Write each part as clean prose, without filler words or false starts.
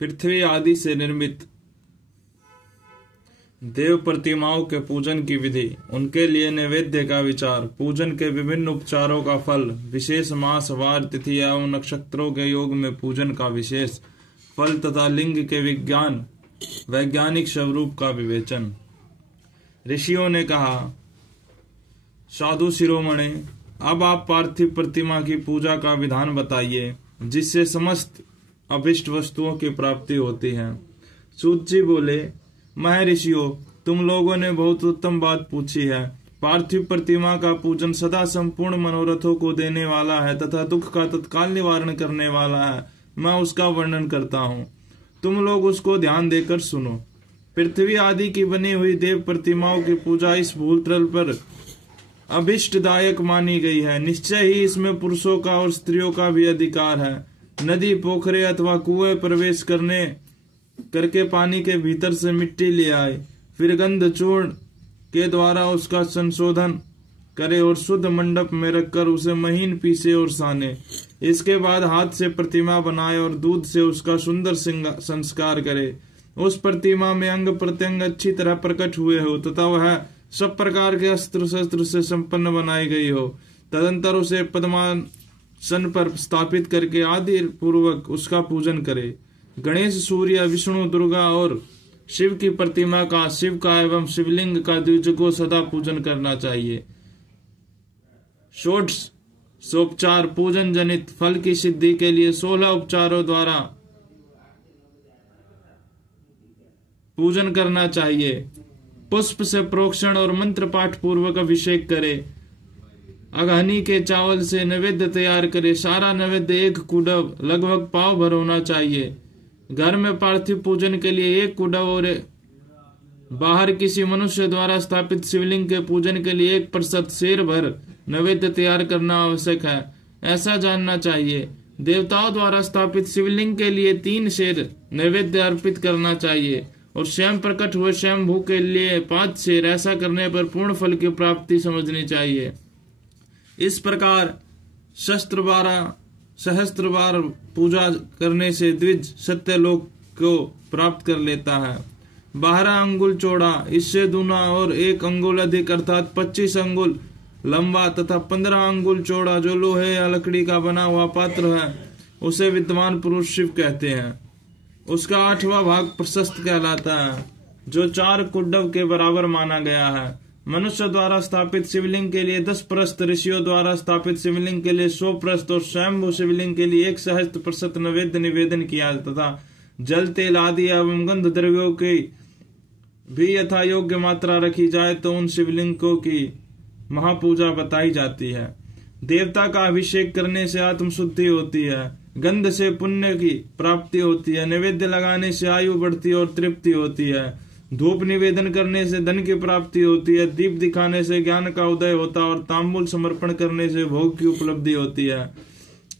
पृथ्वी आदि से निर्मित देव प्रतिमाओं के पूजन की विधि, उनके लिए नैवेद्य का विचार, पूजन के विभिन्न उपचारों का फल, विशेष मास, वार, तिथि एवं नक्षत्रों के योग में पूजन का विशेष फल तथा लिंग के वैज्ञानिक स्वरूप का विवेचन। ऋषियों ने कहा, साधु शिरोमणि, अब आप पार्थिव प्रतिमा की पूजा का विधान बताइए जिससे समस्त अभिष्ट वस्तुओं की प्राप्ति होती है। सूत जी बोले, महर्षियों, तुम लोगों ने बहुत उत्तम बात पूछी है। पार्थिव प्रतिमा का पूजन सदा संपूर्ण मनोरथों को देने वाला है तथा दुख का तत्काल निवारण करने वाला है। मैं उसका वर्णन करता हूँ, तुम लोग उसको ध्यान देकर सुनो। पृथ्वी आदि की बनी हुई देव प्रतिमाओं की पूजा इस भूतल पर अभिष्टदायक मानी गई है। निश्चय ही इसमें पुरुषों का और स्त्रियों का भी अधिकार है। नदी, पोखरे अथवा कुएं प्रवेश करके पानी के भीतर से मिट्टी ले आए, फिर गंध चूर्ण के द्वारा उसका संशोधन करे और शुद्ध मंडप में रखकर उसे महीन पीसे और साने। इसके बाद हाथ से प्रतिमा बनाए और दूध से उसका सुंदर संस्कार करे। उस प्रतिमा में अंग प्रत्यंग अच्छी तरह प्रकट हुए हो तथा वह सब प्रकार के अस्त्र शस्त्र से संपन्न बनाई गई हो। तदंतर उसे पद्मासन पर स्थापित करके आदि पूर्वक उसका पूजन करे। गणेश, सूर्य, विष्णु, दुर्गा और शिव की प्रतिमा का, शिव का एवं शिवलिंग का द्विजगो सदा पूजन करना चाहिए। षोडशोपचार पूजन जनित फल की सिद्धि के लिए 16 उपचारों द्वारा पूजन करना चाहिए। पुष्प से प्रोक्षण और मंत्र पाठ पूर्वक अभिषेक करे। अगहनी के चावल से नैवेद्य तैयार करे। सारा नैवेद्य एक कुडव लगभग पाव भर होना चाहिए। घर में पार्थिव पूजन के लिए एक कुडव और बाहर किसी मनुष्य द्वारा स्थापित शिवलिंग के पूजन के लिए 1% शेर भर नैवेद्य तैयार करना आवश्यक है, ऐसा जानना चाहिए। देवताओं द्वारा स्थापित शिवलिंग के लिए 3 शेर नैवेद्य अर्पित करना चाहिए और स्वयं प्रकट हुए स्वयंभू के लिए 5 शेर। ऐसा करने पर पूर्ण फल की प्राप्ति समझनी चाहिए। इस प्रकार सहस्त्र बार पूजा करने से द्विज सत्यलोक को प्राप्त कर लेता है। 12 अंगुल चौड़ा, इससे दूना और 1 अंगुल अधिक अर्थात 25 अंगुल लंबा तथा 15 अंगुल चौड़ा जो लोहे या लकड़ी का बना हुआ पात्र है उसे विद्वान पुरुष शिव कहते हैं। उसका 8वां भाग प्रशस्त कहलाता है जो 4 कुड्डव के बराबर माना गया है। मनुष्य द्वारा स्थापित शिवलिंग के लिए 10 प्रस्त, ऋषियों द्वारा स्थापित शिवलिंग के लिए 100 प्रस्त और स्वयंभू शिवलिंग के लिए 1 सहस्त्र नैवेद्य निवेदन किया तथा जल, तेल आदि एवं गंध द्रव्यों की भी यथा योग्य मात्रा रखी जाए तो उन शिवलिंगों की महापूजा बताई जाती है। देवता का अभिषेक करने से आत्म शुद्धि होती है, गंध से पुण्य की प्राप्ति होती है, नैवेद्य लगाने से आयु बढ़ती और तृप्ति होती है, धूप निवेदन करने से धन की प्राप्ति होती है, दीप दिखाने से ज्ञान का उदय होता है और तांबूल समर्पण करने से भोग की उपलब्धि होती है।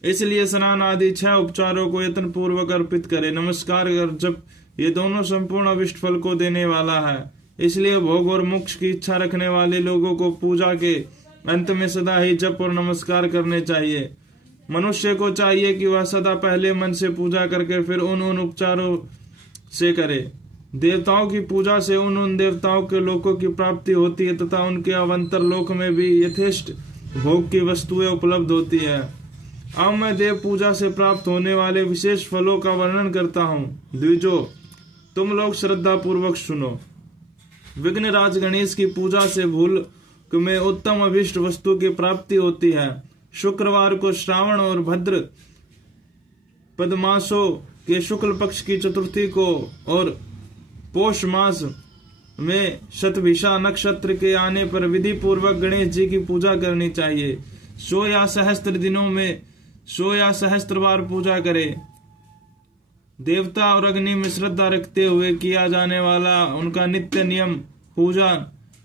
इसलिए स्नान आदि 6 उपचारों को यत्न पूर्वक अर्पित करे। नमस्कार और जप ये दोनों संपूर्ण अभिष्ट फल को देने वाला है। इसलिए भोग और मोक्ष की इच्छा रखने वाले लोगों को पूजा के अंत में सदा ही जप और नमस्कार करने चाहिए। मनुष्य को चाहिए कि वह सदा पहले मन से पूजा करके फिर उन उपचारों से करे। देवताओं की पूजा से उन देवताओं के लोकों की प्राप्ति होती है तथा उनके अवंतर लोक में भी यथेष्ट भोग की वस्तुएं उपलब्ध होती है। अब मैं देव पूजा से प्राप्त होने वाले विशेष फलों का वर्णन करता हूँ। द्विजो, तुम लोग श्रद्धा पूर्वक सुनो। विघ्नराज गणेश की पूजा से भूल में उत्तम अभिष्ट वस्तु की प्राप्ति होती है। शुक्रवार को श्रावण और भद्र पद्मासों के शुक्ल पक्ष की चतुर्थी को और पोष मास में शतभिषा नक्षत्र के आने पर विधि पूर्वक गणेश जी की पूजा करनी चाहिए। 100 या सहस्त्र दिनों में 100 या सहस्त्र बार पूजा करे। देवता और अग्नि में श्रद्धा रखते हुए किया जाने वाला उनका नित्य नियम पूजा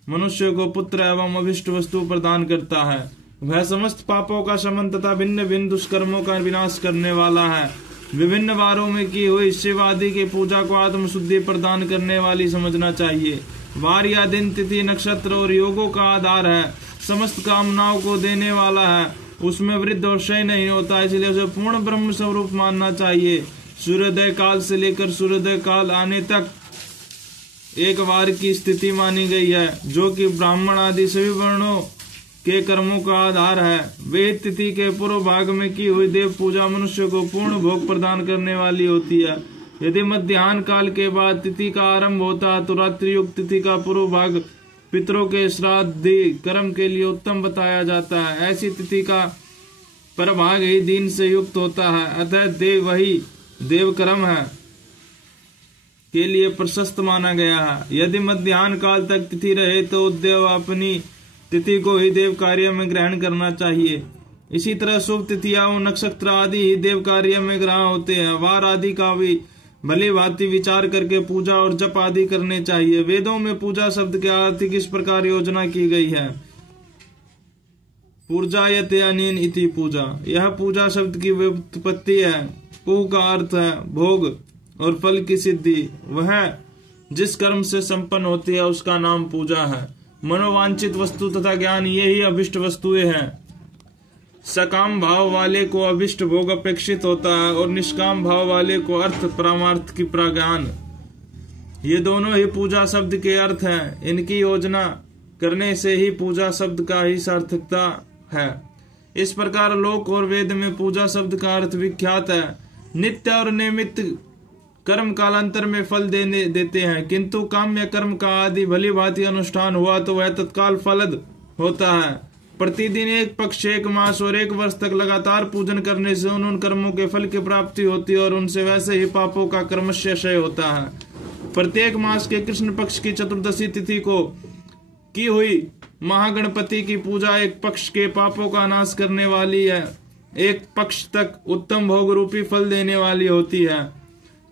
मनुष्य को पुत्र एवं अभिष्ट वस्तु प्रदान करता है। वह समस्त पापों का शमन तथा भिन्न भिन्न दुष्कर्मों का विनाश करने वाला है। विभिन्न वारों में की हुई शिव आदि की पूजा को आत्म शुद्धि प्रदान करने वाली समझना चाहिए। वार या दिन, तिथि, नक्षत्र और योगों का आधार है। समस्त कामनाओं को देने वाला है। उसमें वृद्ध और क्षय नहीं होता, इसलिए उसे पूर्ण ब्रह्म स्वरूप मानना चाहिए। सूर्योदय काल से लेकर सूर्योदय काल आने तक एक वार की स्थिति मानी गई है, जो कि ब्राह्मण आदि सभी वर्णों के कर्मों का आधार है। वेद तिथि के पूर्व भाग में की हुई देव पूजा मनुष्य को पूर्ण भोग प्रदान करने वाली होती है। यदि मध्याह्न काल के बाद तिथि का आरंभ होता है तो रात्रि युक्त तिथि का पूर्व भाग पितरों के श्राद्ध कर्म के लिए उत्तम बताया जाता है। ऐसी तिथि का प्रभाग ही दिन से युक्त होता है, अतः देव वही देव कर्म है के लिए प्रशस्त माना गया है। यदि मध्याह्न काल तक तिथि रहे तो उद्यव अपनी तिथि को ही देव कार्य में ग्रहण करना चाहिए। इसी तरह शुभ तिथियां और नक्षत्र आदि ही देव कार्य में ग्रहण होते हैं। वार आदि का भी भली भांति विचार करके पूजा और जप आदि करने चाहिए। वेदों में पूजा शब्द के अर्थ किस प्रकार योजना की गई है। पूजायते अनेन इति पूजा, यह पूजा शब्द की व्युत्पत्ति है। पू का अर्थ है भोग और फल की सिद्धि, वह जिस कर्म से संपन्न होती है उसका नाम पूजा है। मनोवांछित वस्तु तथा ज्ञान ये ही अभिष्ट वस्तुएं हैं। सकाम भाव वाले को अभिष्ट भोग अपेक्षित होता है और निष्काम भाव वाले को अर्थ परमार्थ की प्रज्ञान, ये दोनों ही पूजा शब्द के अर्थ हैं। इनकी योजना करने से ही पूजा शब्द का ही सार्थकता है। इस प्रकार लोक और वेद में पूजा शब्द का अर्थ विख्यात है। नित्य और नियमित कर्म कालांतर में फल देते हैं, किंतु काम्य कर्म का आदि भली भांति अनुष्ठान हुआ तो वह तत्काल फलद होता है। प्रतिदिन एक पक्ष, एक मास और एक वर्ष तक लगातार पूजन करने से उन कर्मों के फल की प्राप्ति होती है और उनसे वैसे ही पापों का क्रमशः क्षय होता है। प्रत्येक मास के कृष्ण पक्ष की चतुर्दशी तिथि को की हुई महागणपति की पूजा एक पक्ष के पापों का नाश करने वाली है, एक पक्ष तक उत्तम भोग रूपी फल देने वाली होती है।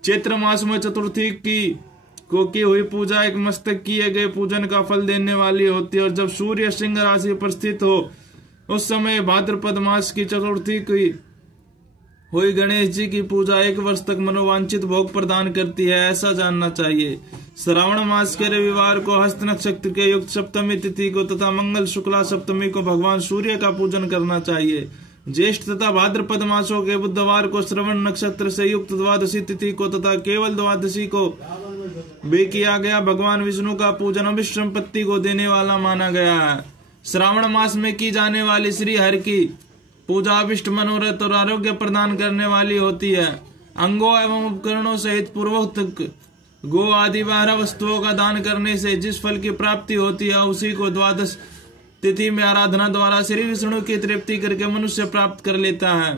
चैत्र मास में चतुर्थी की हुई पूजा एक मस्तक किए गए पूजन का फल देने वाली होती है और जब सूर्य सिंह राशि पर स्थित हो उस समय भाद्रपद मास की चतुर्थी की हुई गणेश जी की पूजा एक वर्ष तक मनोवांछित भोग प्रदान करती है, ऐसा जानना चाहिए। श्रावण मास के रविवार को हस्त नक्षत्र के युक्त सप्तमी तिथि को तथा मंगल शुक्ला सप्तमी को भगवान सूर्य का पूजन करना चाहिए। ज्येष्ठ तथा भाद्रपद मासों के बुधवार को श्रवण नक्षत्र से युक्त द्वादशी तिथि को तथा केवल द्वादशी को भी किया गया भगवान विष्णु का पूजन अभिष्ट संपत्ति को देने वाला माना गया है। श्रावण मास में की जाने वाली श्री हरि की पूजा अभिष्ट मनोरथ और आरोग्य प्रदान करने वाली होती है। अंगों एवं उपकरणों सहित पूर्वोक्त गो आदि 12 वस्तुओं का दान करने से जिस फल की प्राप्ति होती है उसी को द्वादश तिथि में आराधना द्वारा श्री विष्णु की तृप्ति करके मनुष्य प्राप्त कर लेता है।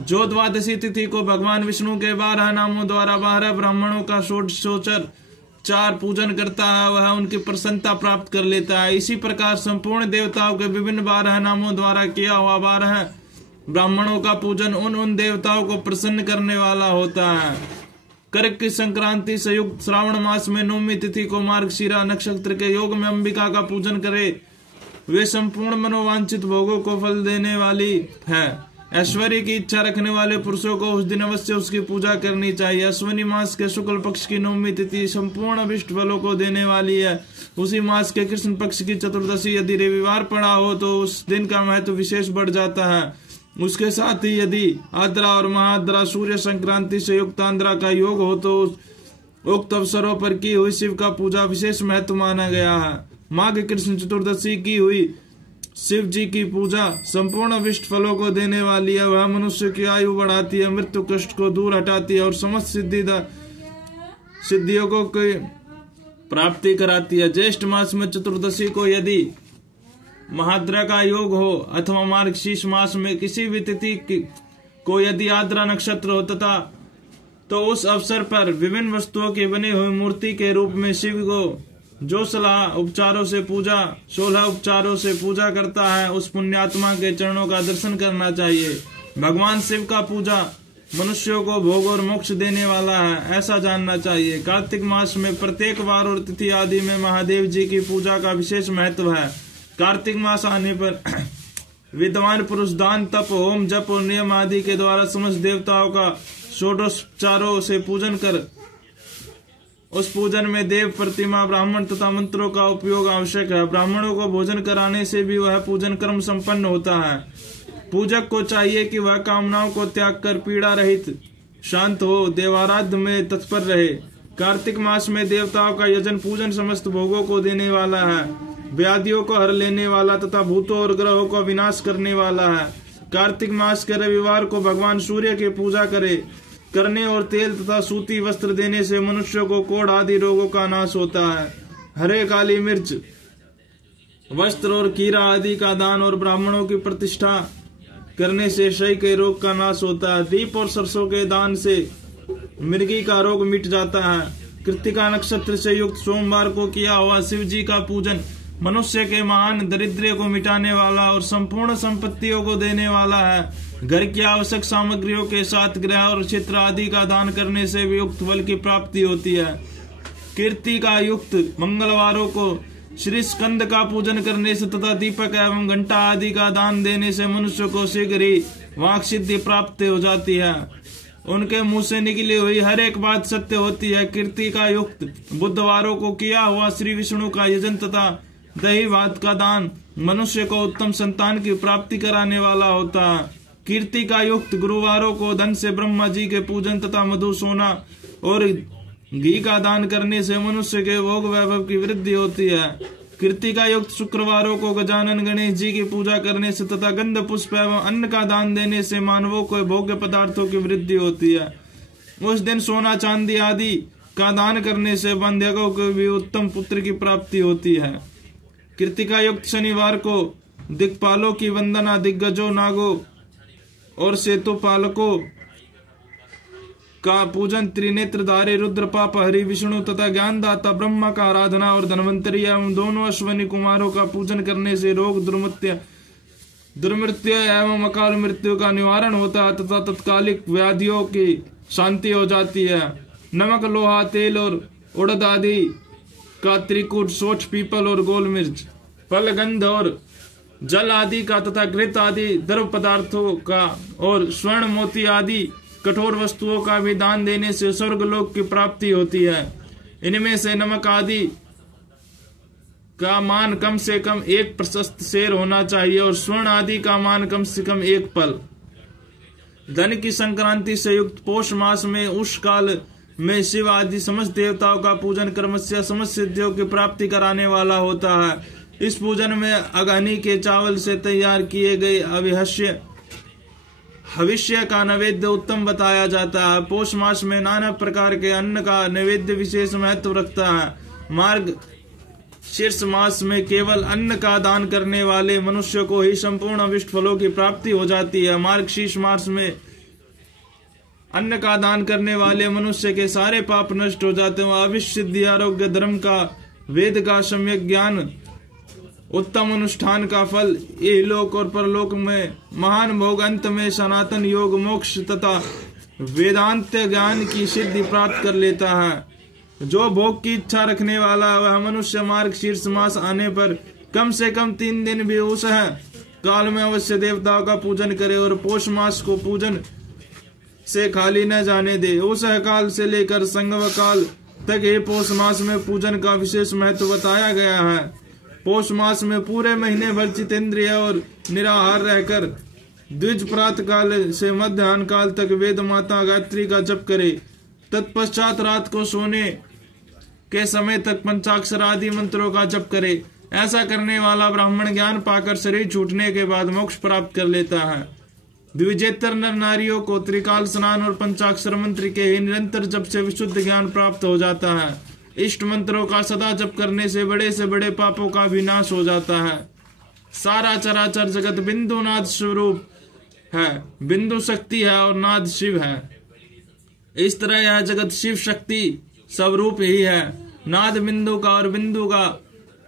जो द्वादशी तिथि को भगवान विष्णु के 12 नामों द्वारा 12 ब्राह्मणों का षोडशोपचार पूजन करता है वह उनकी प्रसन्नता प्राप्त कर लेता है। इसी प्रकार संपूर्ण देवताओं के विभिन्न 12 नामों द्वारा किया हुआ 12 ब्राह्मणों का पूजन उन देवताओं को प्रसन्न करने वाला होता है। कर्क की संक्रांति से युक्त श्रावण मास में नवमी तिथि को मार्गशीरा नक्षत्र के योग में अंबिका का पूजन करे, वे संपूर्ण मनोवांछित भोगों को फल देने वाली है। ऐश्वर्य की इच्छा रखने वाले पुरुषों को उस दिन अवश्य उसकी पूजा करनी चाहिए। अश्विनी मास के शुक्ल पक्ष की नवमी तिथि संपूर्ण अभिष्ट फलों को देने वाली है। उसी मास के कृष्ण पक्ष की चतुर्दशी यदि रविवार पड़ा हो तो उस दिन का महत्व विशेष बढ़ जाता है। उसके साथ ही यदि आद्रा और महाद्रा सूर्य संक्रांति से युक्त आंद्रा का योग हो तो उक्त अवसरों पर की हुई शिव का पूजा विशेष महत्व माना गया है। माघ कृष्ण चतुर्दशी की हुई शिव जी की पूजा संपूर्ण अभिष्ट फलों को देने वाली है। वह मनुष्य की आयु बढ़ाती है, मृत्यु कष्ट को दूर हटाती है और समस्त सिद्धियों को प्राप्ति कराती है। ज्येष्ठ मास में चतुर्दशी को यदि महाद्रा का योग हो अथवा मार्गशीर्ष मास में किसी भी तिथि को यदि आद्रा नक्षत्र हो तथा तो उस अवसर पर विभिन्न वस्तुओं की बनी हुई मूर्ति के रूप में शिव को जो 16 उपचारों से पूजा करता है उस पुण्यात्मा के चरणों का दर्शन करना चाहिए। भगवान शिव का पूजा मनुष्यों को भोग और मोक्ष देने वाला है, ऐसा जानना चाहिए। कार्तिक मास में प्रत्येक वार और तिथि आदि में महादेव जी की पूजा का विशेष महत्व है। कार्तिक मास आने पर विद्वान पुरुष दान तप होम जप और नियम आदि के द्वारा समस्त देवताओं का षोडशोपचारों से पूजन कर उस पूजन में देव प्रतिमा ब्राह्मण तथा मंत्रों का उपयोग आवश्यक है। ब्राह्मणों को भोजन कराने से भी वह पूजन कर्म संपन्न होता है। पूजक को चाहिए कि वह कामनाओं को त्याग कर पीड़ा रहित शांत हो, देवाराध्य में तत्पर रहे। कार्तिक मास में देवताओं का यजन पूजन समस्त भोगों को देने वाला है, व्याधियों को हर लेने वाला तथा भूतों और ग्रहों का विनाश करने वाला है। कार्तिक मास के रविवार को भगवान सूर्य की पूजा करने और तेल तथा सूती वस्त्र देने से मनुष्यों को कोढ़ आदि रोगों का नाश होता है। हरे काली मिर्च, वस्त्र और कीरा आदि का दान और ब्राह्मणों की प्रतिष्ठा करने से क्षय के रोग का नाश होता है। दीप और सरसों के दान से मृगी का रोग मिट जाता है। कृत्तिका नक्षत्र से युक्त सोमवार को किया हुआ शिव जी का पूजन मनुष्य के महान दरिद्र को मिटाने वाला और संपूर्ण संपत्तियों को देने वाला है। घर की आवश्यक सामग्रियों के साथ गृह और क्षेत्र आदि का दान करने से भी युक्त फल की प्राप्ति होती है। कीर्ति का युक्त मंगलवारों को श्री स्कंद का पूजन करने से तथा दीपक एवं घंटा आदि का दान देने से मनुष्य को शीघ्र ही वाक सिद्धि प्राप्त हो जाती है। उनके मुंह से निकली हुई हर एक बात सत्य होती है। कीर्ति का युक्त बुधवारों को किया हुआ श्री विष्णु का यजन तथा दही भात का दान मनुष्य को उत्तम संतान की प्राप्ति कराने वाला होता है। कीर्ति का युक्त गुरुवारों को धन से ब्रह्मा जी के पूजन तथा मधु, सोना और घी का दान करने से मनुष्य के भोग वैभव की वृद्धि होती है। कीर्ति का युक्त शुक्रवारों को गजानन गणेश जी की पूजा करने से तथा गंध पुष्प एवं अन्न का दान देने से मानवों को भोग्य पदार्थों की वृद्धि होती है। उस दिन सोना चांदी आदि का दान करने से बंधकों को भी उत्तम पुत्र की प्राप्ति होती है। कीर्तिका युक्त शनिवार को दिक्पालों की वंदना, दिग्गजों, नागों और सेतु पालकों का पूजन, त्रिनेत्रधारी रुद्र, पाप हरि, विष्णु तथा ज्ञानदाता ब्रह्मा का आराधना और धनवंतरी एवं दोनों अश्वनी कुमारों का पूजन करने से रोग, दुर्मृत्यु एवं अकाल मृत्यु का निवारण होता है तथा तत्कालिक व्याधियों की शांति हो जाती है। नमक, लोहा, तेल और उड़द आदि का त्रिकूट, सोठ, पीपल और गोल मिर्च, फल, गंध और जल आदि का तथा घृत आदि द्रव पदार्थों का और स्वर्ण, मोती आदि कठोर वस्तुओं का भी दान देने से स्वर्गलोक की प्राप्ति होती है। इनमें से नमक आदि का मान कम से कम 1 प्रशस्त शेर होना चाहिए और स्वर्ण आदि का मान कम से कम 1 पल। धन की संक्रांति से युक्त पौष मास में उस काल में शिव आदि समस्त देवताओं का पूजन क्रमशः समस्त सिद्धियों की प्राप्ति कराने वाला होता है। इस पूजन में अगहनी के चावल से तैयार किए गए हविष्य का नैवेद्य उत्तम बताया जाता है। पौष मास में नाना प्रकार के अन्न का नैवेद्य विशेष महत्व रखता है। मार्ग शीर्ष मास में केवल अन्न का दान करने वाले मनुष्य को ही संपूर्ण अभिष्ट फलों की प्राप्ति हो जाती है। मार्ग शीर्ष मास में अन्न का दान करने वाले मनुष्य के सारे पाप नष्ट हो जाते हैं। अभिष्ट सिद्धि, आरोग्य, धर्म का, वेद का सम्यक ज्ञान, उत्तम अनुष्ठान का फल, इहलोक और परलोक में महान भोग, अंत में सनातन योग, मोक्ष तथा वेदांत ज्ञान की सिद्धि प्राप्त कर लेता है। जो भोग की इच्छा रखने वाला वह मनुष्य मार्ग शीर्ष मास आने पर कम से कम 3 दिन भी उस काल में अवश्य देवताओं का पूजन करे और पौष मास को पूजन से खाली न जाने दे। उस काल से लेकर संगम काल तक ये पौष मास में पूजन का विशेष महत्व बताया गया है। पौष मास में पूरे महीने भर जितेंद्रिय और निराहार रहकर द्विज प्रातः काल से मध्याह्न काल तक वेद माता गायत्री का जप करे। तत्पश्चात रात को सोने के समय तक पंचाक्षर आदि मंत्रों का जप करे। ऐसा करने वाला ब्राह्मण ज्ञान पाकर शरीर छूटने के बाद मोक्ष प्राप्त कर लेता है। द्विजेतर नर नारियों को त्रिकाल स्नान और पंचाक्षर मंत्र के ही निरंतर जप से विशुद्ध ज्ञान प्राप्त हो जाता है। इष्ट मंत्रों का सदा जप करने से बड़े पापों का विनाश हो जाता है। सारा चराचर जगत बिंदु नाद स्वरूप है। बिंदु शक्ति है और नाद शिव है। इस तरह यह जगत शिव शक्ति स्वरूप ही है। नाद बिंदु का और बिंदु का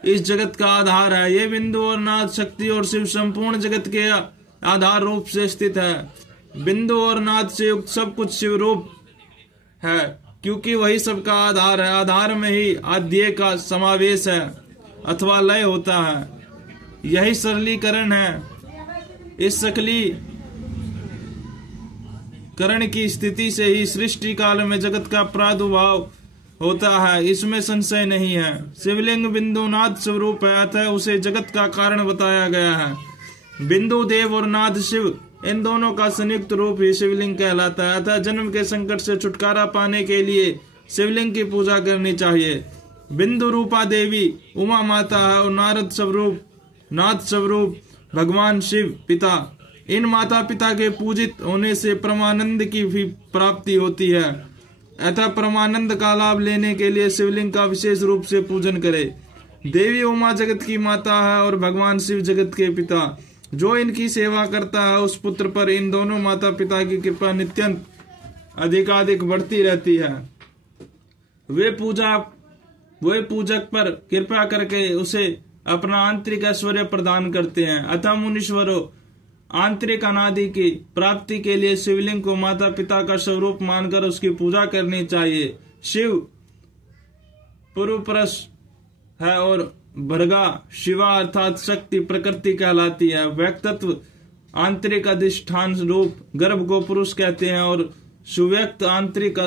इस जगत का आधार है। ये बिंदु और नाद शक्ति और शिव संपूर्ण जगत के आधार रूप से स्थित है। बिंदु और नाद से युक्त सब कुछ शिव रूप है, क्योंकि वही सबका आधार है। आधार में ही आद्य का समावेश है अथवा लय होता है। यही सरलीकरण है। इस सकलीकरण की स्थिति से ही सृष्टि काल में जगत का प्रादुर्भाव होता है, इसमें संशय नहीं है। शिवलिंग बिंदु नाद स्वरूप है, अतः उसे जगत का कारण बताया गया है। बिंदु देव और नाद शिव इन दोनों का संयुक्त रूप ही शिवलिंग कहलाता है। अतः जन्म के संकट से छुटकारा पाने के लिए शिवलिंग की पूजा करनी चाहिए। बिंदु रूपा देवी उमा माता है और नाथ स्वरूप भगवान शिव पिता। इन माता पिता के पूजित होने से परमानंद की भी प्राप्ति होती है। अतः परमानंद का लाभ लेने के लिए शिवलिंग का विशेष रूप से पूजन करे। देवी उमा जगत की माता है और भगवान शिव जगत के पिता। जो इनकी सेवा करता है उस पुत्र पर इन दोनों माता पिता की कृपा नित्यंत अधिकाधिक बढ़ती रहती है। वे पूजक पर कृपा करके उसे अपना आंतरिक ऐश्वर्य प्रदान करते हैं। अतः मुनीश्वरों, आंतरिक अनादि की प्राप्ति के लिए शिवलिंग को माता पिता का स्वरूप मानकर उसकी पूजा करनी चाहिए। शिव पुरुषरस है और भर्गा शिवा अर्थात शक्ति प्रकृति कहलाती है। व्यक्तत्व आंतरिक अधिष्ठान रूप गर्भ को पुरुष कहते हैं और सुव्यक्त आंतरिक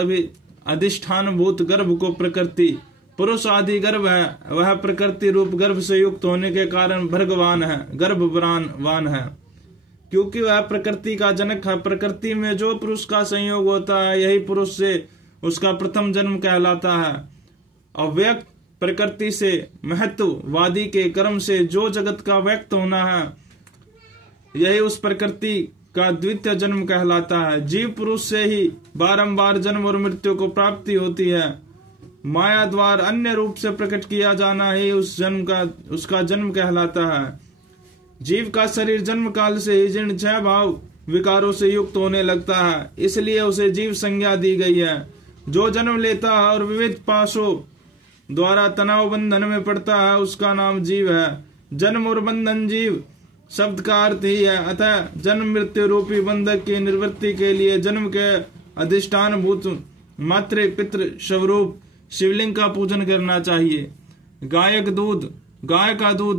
अधिष्ठान भूत गर्भ को प्रकृति। पुरुष आदि गर्भ है, वह प्रकृति रूप गर्भ से युक्त होने के कारण भर्गवान है, गर्भवान है, क्योंकि वह प्रकृति का जनक है। प्रकृति में जो पुरुष का संयोग होता है यही पुरुष से उसका प्रथम जन्म कहलाता है। अव्यक्त प्रकृति से महत्ववादी के कर्म से जो जगत का व्यक्त होना है यही उस प्रकृति का द्वितीय जन्म कहलाता है। जीव पुरुष से ही बारंबार जन्म और मृत्यु को प्राप्ति होती है। माया द्वार अन्य रूप से प्रकट किया जाना ही उसका जन्म कहलाता है। जीव का शरीर जन्म काल से ही जीर्ण छह भाव विकारों से युक्त होने लगता है, इसलिए उसे जीव संज्ञा दी गई है। जो जन्म लेता है और विविध पाशों द्वारा तनाव बंधन में पड़ता है उसका नाम जीव है। जन्म और बंधन जीव शब्द का अर्थ ही है। अतः जन्म मृत्यु रूपी बंधक की निवृत्ति के लिए जन्म के अधिष्ठान भूत मातृ पितृ स्वरूप शिवलिंग का पूजन करना चाहिए। गाय का दूध,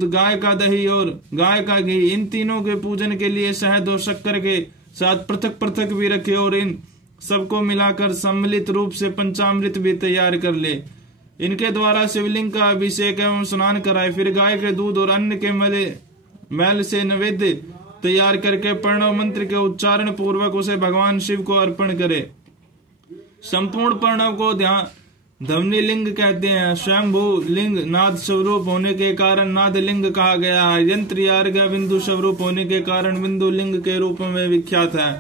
गाय का दही और गाय का घी, इन तीनों के पूजन के लिए शहद और शक्कर के साथ पृथक पृथक भी रखे और इन सबको मिलाकर सम्मिलित रूप से पंचामृत भी तैयार कर ले। इनके द्वारा शिवलिंग का अभिषेक एवं स्नान कराए। फिर गाय के दूध और अन्न के मैल से नैवेद्य तैयार करके प्रणव मंत्र के उच्चारण पूर्वक उसे भगवान शिव को अर्पण करे। संपूर्ण प्रणव को ध्वनि लिंग कहते हैं। स्वयंभू लिंग नाद स्वरूप होने के कारण नाद लिंग कहा गया है। यंत्र यार्घ्य बिंदु स्वरूप होने के कारण बिंदु लिंग के रूप में विख्यात है।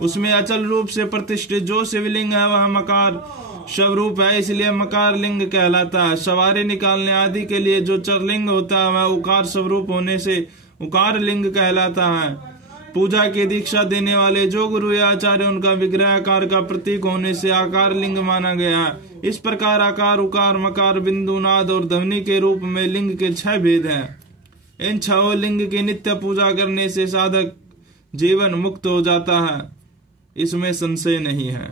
उसमें अचल रूप से प्रतिष्ठित जो शिवलिंग है वह मकार स्वरूप है, इसलिए मकार लिंग कहलाता है। सवारी निकालने आदि के लिए जो चरलिंग होता है वह उकार स्वरूप होने से उकार लिंग कहलाता है। पूजा की दीक्षा देने वाले जो गुरु या आचार्य उनका विग्रह आकार का प्रतीक होने से आकार लिंग माना गया है। इस प्रकार आकार, उकार, मकार, बिंदु, नाद और ध्वनि के रूप में लिंग के 6 भेद हैं। इन 6 लिंग की नित्य पूजा करने से साधक जीवन मुक्त हो जाता है, इसमें संशय नहीं है।